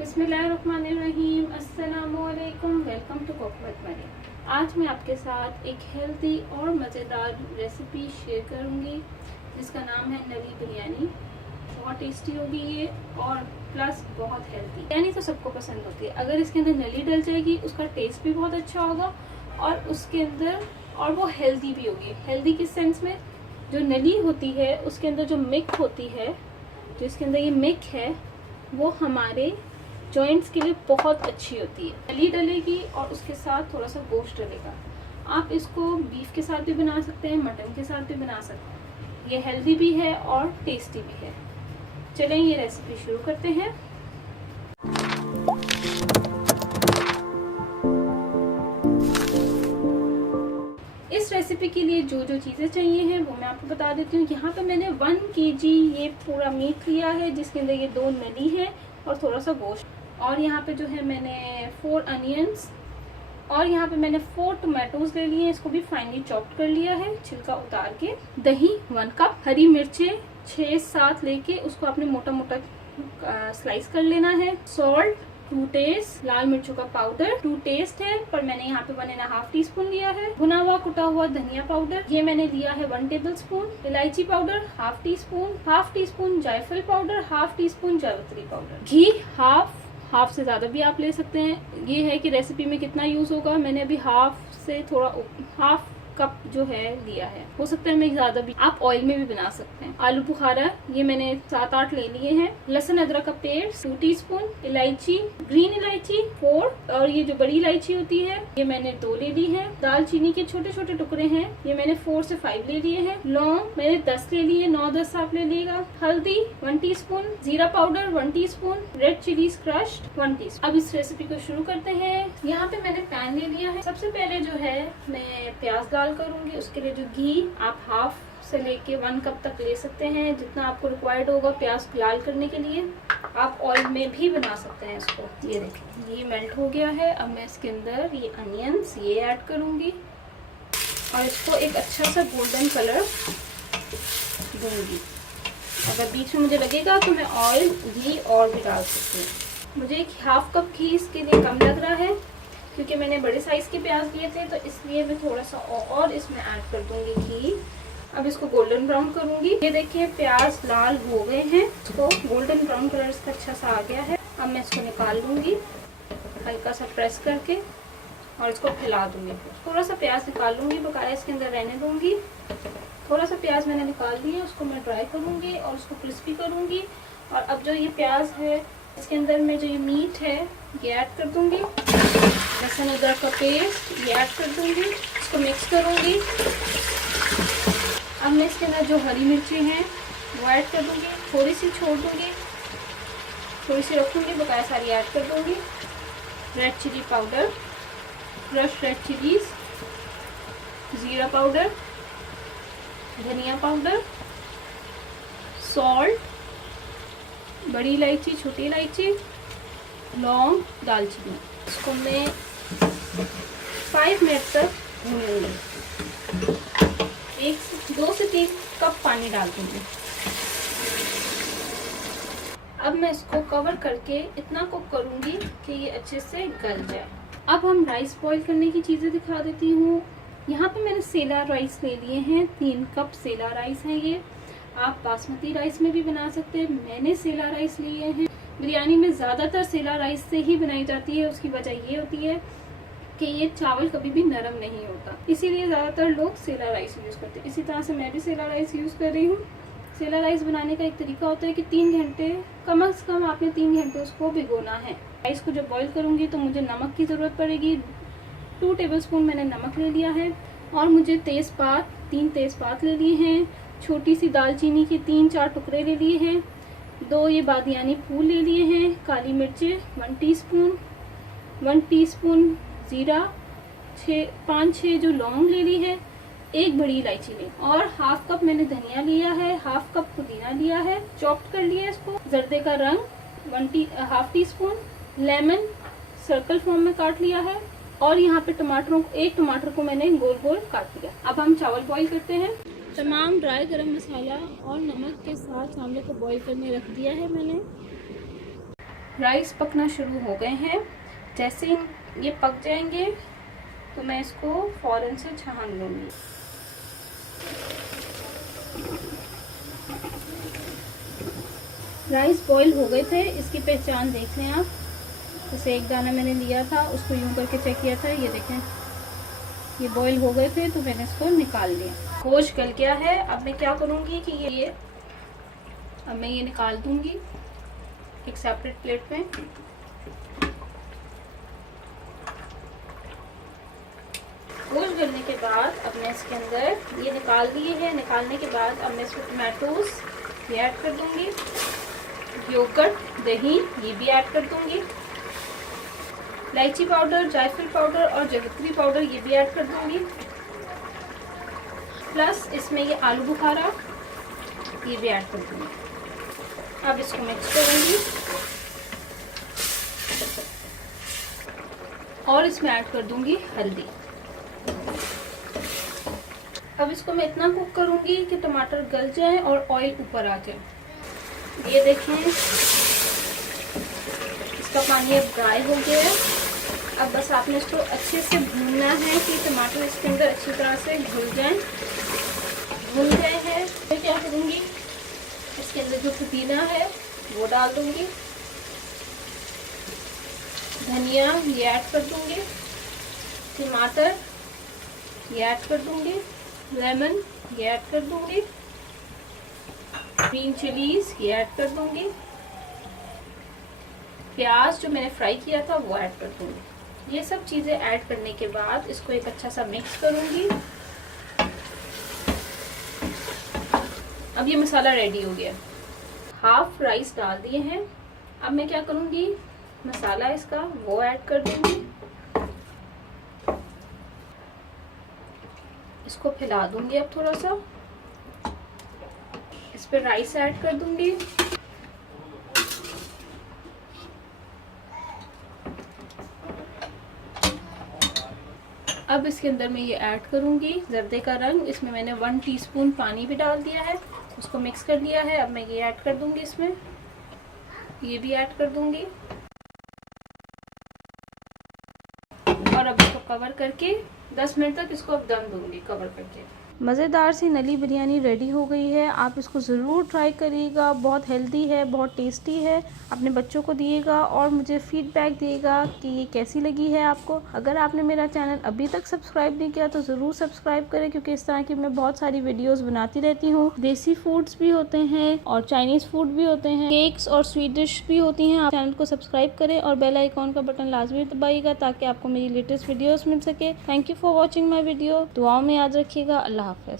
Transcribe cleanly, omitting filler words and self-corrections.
बिस्मिल्लाहिर्रहमानिर्रहीम, अस्सलामुअलैकुम, welcome to cook with मरी। आज मैं आपके साथ एक हेल्दी और मज़ेदार रेसिपी शेयर करूंगी जिसका नाम है नली बिरयानी। बहुत टेस्टी होगी ये और प्लस बहुत हेल्दी। बिरयानी तो सबको पसंद होती है, अगर इसके अंदर नली डल जाएगी उसका टेस्ट भी बहुत अच्छा होगा और उसके अंदर और वो हेल्दी भी होगी। हेल्दी किस सेंस में, जो नली होती है उसके अंदर जो मिल्क होती है, जो इसके अंदर ये मिल्क है वो हमारे जॉइंट्स के लिए बहुत अच्छी होती है। नली डलेगी और उसके साथ थोड़ा सा गोश्त डलेगा। आप इसको बीफ के साथ भी बना सकते हैं, मटन के साथ भी बना सकते हैं। ये हेल्दी भी है और टेस्टी भी है। चलें ये रेसिपी शुरू करते हैं। इस रेसिपी के लिए जो जो चीज़ें चाहिए हैं वो मैं आपको बता देती हूँ। यहाँ पे मैंने 1 kg ये पूरा मीट लिया है जिसके अंदर ये 2 नली है और थोड़ा सा गोश्त। और यहाँ पे जो है मैंने 4 अनियंस और यहाँ पे मैंने 4 टोमेटोज ले लिए हैं। इसको भी फाइनली चॉप्ड कर लिया है छिलका उतार के। दही 1 कप, हरी मिर्चें 6-7 लेके उसको आपने मोटा मोटा स्लाइस कर लेना है। सॉल्ट 2 टेस्ट, लाल मिर्चों का पाउडर 2 टेस्ट है पर मैंने यहाँ पे 1.5 टीस्पून लिया है। भुना हुआ कुटा हुआ धनिया पाउडर ये मैंने लिया है 1 टेबलस्पून। इलायची पाउडर 1/2 टीस्पून, 1/2 टीस्पून जायफल पाउडर, 1/2 टीस्पून जावित्री पाउडर। घी हाफ से ज्यादा भी आप ले सकते हैं। ये है कि रेसिपी में कितना यूज होगा, मैंने अभी हाफ से थोड़ा हाफ कप जो है लिया है। हो सकता है मैं ज्यादा भी, आप ऑयल में भी बना सकते हैं। आलू बुखारा ये मैंने 7-8 ले लिए हैं। लहसुन अदरक का पेस्ट 2 टीस्पून। इलायची, ग्रीन इलायची 4 और ये जो बड़ी इलायची होती है ये मैंने 2 ले ली है। दालचीनी के छोटे छोटे टुकड़े हैं ये मैंने 4 से 5 ले लिए हैं। लौंग मैंने 10 ले लिए, 9-10 आप ले लीजिएगा। हल्दी 1 टीस्पून, जीरा powder 1 teaspoon, red chillies crushed 1 teaspoon. अब इस रेसिपी को शुरू करते हैं। यहाँ पे मैंने पैन ले लिया है। सबसे पहले जो है मैं प्याज लाल करूंगी। उसके लिए जो घी आप हाफ से लेके 1 कप तक ले सकते हैं, जितना आपको रिक्वायर्ड होगा प्याज लाल करने के लिए। आप ऑयल में भी बना सकते हैं इसको। ये देखिए ये मेल्ट हो गया है। अब मैं इसके अंदर ये अनियंस ये ऐड करूंगी और इसको एक अच्छा सा गोल्डन कलर दूंगी। अगर बीच में मुझे लगेगा तो मैं ऑयल घी और भी डाल सकती हूँ। मुझे 1/2 कप घी इसके लिए कम लग रहा है क्योंकि मैंने बड़े साइज के प्याज लिए थे, तो इसलिए मैं थोड़ा सा और इसमें ऐड कर दूंगी घी। अब इसको गोल्डन ब्राउन करूंगी। ये देखिए प्याज लाल हो गए हैं, इसको गोल्डन ब्राउन कलर इसका अच्छा सा आ गया है। अब मैं इसको निकाल लूंगी हल्का सा प्रेस करके और इसको फैला दूंगी। थोड़ा सा प्याज निकाल लूंगी, बकाया इसके अंदर रहने दूंगी। थोड़ा सा प्याज मैंने निकाल दिया, उसको मैं ड्राई करूंगी और उसको क्रिस्पी करूंगी। और अब जो ये प्याज है इसके अंदर में जो ये मीट है ये ऐड कर दूंगी। लहसुन अदरक का पेस्ट ये ऐड कर दूंगी, इसको मिक्स करूंगी। अब मैं इसके अंदर जो हरी मिर्ची हैं वो ऐड कर दूंगी, थोड़ी सी छोड़ दूंगी, थोड़ी सी रखूंगी, बकाया सारी ऐड कर दूंगी। Red chilli powder, crush red chillies, जीरा पाउडर, धनिया पाउडर, सॉल्ट, बड़ी इलायची, छोटी इलायची, लौंग, दालचीनी। इसको मैं 5 मिनट तक भूनूंगी। 2 से 3 कप पानी डाल दूंगी। अब मैं इसको कवर करके इतना कुक करूंगी कि ये अच्छे से गल जाए। अब हम राइस बॉईल करने की चीजें दिखा देती हूँ। यहाँ पे मैंने सेला राइस ले लिए हैं, 3 कप सेला राइस है ये। आप बासमती राइस में भी बना सकते हैं, मैंने सेला राइस लिए हैं। बिरयानी में ज़्यादातर सेला राइस से ही बनाई जाती है। उसकी वजह ये होती है कि ये चावल कभी भी नरम नहीं होता, इसीलिए ज़्यादातर लोग सेला राइस यूज़ करते हैं। इसी तरह से मैं भी सेला राइस यूज़ कर रही हूँ। सेला राइस बनाने का एक तरीका होता है कि 3 घंटे कम से कम आपने 3 घंटे उसको भिगोना है। राइस को जब बॉईल करूँगी तो मुझे नमक की ज़रूरत पड़ेगी। 2 टेबलस्पून मैंने नमक ले लिया है और मुझे तेज़पात 3 तेज़पात ले लिए हैं। छोटी सी दालचीनी के 3-4 टुकड़े ले लिए हैं। 2 ये बादियानी फूल ले लिए हैं। काली मिर्चें 1 टीस्पून, 1 टीस्पून जीरा, 5-6 जो लौंग ले ली है, 1 बड़ी इलायची ली और 1/2 कप मैंने धनिया लिया है, 1/2 कप पुदीना लिया है, चॉप्ड कर लिया इसको। जर्दे का रंग 1/2 टीस्पून, लेमन सर्कल फॉर्म में काट लिया है और यहाँ पे एक टमाटर को मैंने गोल गोल काट लिया। अब हम चावल बॉईल करते हैं। तमाम ड्राई गरम मसाला और नमक के साथ चावलों को बॉईल करने रख दिया है मैंने। राइस पकना शुरू हो गए हैं। जैसे ये पक जाएंगे तो मैं इसको फौरन से छान लूँगी। राइस बॉईल हो गए थे, इसकी पहचान देख लें आप। जैसे एक दाना मैंने लिया था, उसको यूं करके चेक किया था, ये देखें ये बॉईल हो गए थे, तो मैंने इसको निकाल लिया। गोश्त गल गया है। अब मैं क्या करूँगी कि ये अब मैं ये निकाल दूँगी एक सेपरेट प्लेट में। गोश्त गलने के बाद अब मैं इसके अंदर ये निकाल दिए हैं। निकालने के बाद अब मैं इसमें टमाटोस ये ऐड कर दूँगी, योगर्ट, दही ये भी ऐड कर दूँगी, इलायची पाउडर, जायफल पाउडर और जवित्री पाउडर ये भी ऐड कर दूँगी। प्लस इसमें ये आलू बुखारा ये भी ऐड कर दूँगी। अब इसको मिक्स करूँगी और इसमें ऐड कर दूँगी हल्दी। अब इसको मैं इतना कुक करूँगी कि टमाटर गल जाए और ऑयल ऊपर आ जाए। ये देखें इसका पानी अब ड्राई हो गया है। अब बस आपने इसको अच्छे से भूनना है कि टमाटर इसके अंदर अच्छी तरह से घुल जाएं। भून गए हैं। मैं क्या करूँगी, इसके अंदर जो पुदीना है वो डाल दूँगी, धनिया ये ऐड कर दूँगी, टमाटर ये ऐड कर दूँगी, लेमन ये ऐड कर दूँगी, ग्रीन चिलीज ये ऐड कर दूँगी, प्याज जो मैंने फ्राई किया था वो ऐड कर दूँगी। ये सब चीज़ें ऐड करने के बाद इसको एक अच्छा सा मिक्स करूँगी। अब ये मसाला रेडी हो गया। हाफ राइस डाल दिए हैं। अब मैं क्या करूँगी, मसाला इसका वो ऐड कर दूँगी, इसको फैला दूँगी। अब थोड़ा सा इस पे राइस ऐड कर दूँगी। अब इसके अंदर मैं ये ऐड करूँगी जर्दे का रंग। इसमें मैंने 1 टीस्पून पानी भी डाल दिया है, उसको मिक्स कर लिया है। अब मैं ये ऐड कर दूँगी, इसमें ये भी ऐड कर दूँगी और अब इसको कवर करके 10 मिनट तक इसको अब दम दूँगी कवर करके। मज़ेदार सी नली बिरयानी रेडी हो गई है। आप इसको ज़रूर ट्राई करिएगा। बहुत हेल्दी है, बहुत टेस्टी है। अपने बच्चों को दिएगा और मुझे फीडबैक दिएगा कि ये कैसी लगी है आपको। अगर आपने मेरा चैनल अभी तक सब्सक्राइब नहीं किया तो ज़रूर सब्सक्राइब करें, क्योंकि इस तरह की मैं बहुत सारी वीडियोज़ बनाती रहती हूँ। देसी फूड्स भी होते हैं और चाइनीज़ फूड भी होते हैं, केक्स और स्वीट डिश भी होती हैं। आप चैनल को सब्सक्राइब करें और बेल आइकॉन का बटन लाजमी दबाइएगा ताकि आपको मेरी लेटेस्ट वीडियोज़ मिल सके। Thank you for watching my video. दुआओं में याद रखिएगा। अल्लाह हाफ़िज़।